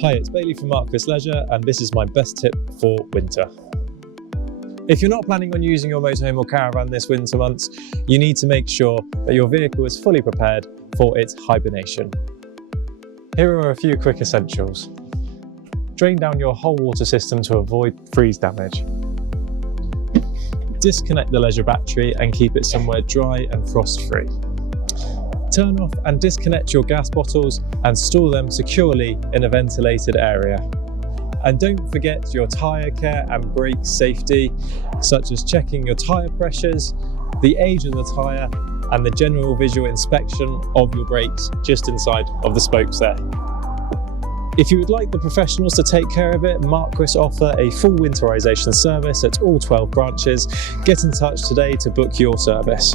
Hi, it's Bailey from Marquis Leisure, and this is my best tip for winter. If you're not planning on using your motorhome or caravan this winter months, you need to make sure that your vehicle is fully prepared for its hibernation. Here are a few quick essentials. Drain down your whole water system to avoid freeze damage. Disconnect the leisure battery and keep it somewhere dry and frost-free. Turn off and disconnect your gas bottles and store them securely in a ventilated area. And don't forget your tyre care and brake safety, such as checking your tyre pressures, the age of the tyre, and the general visual inspection of your brakes just inside of the spokes there. If you would like the professionals to take care of it, Marquis offer a full winterization service at all 12 branches. Get in touch today to book your service.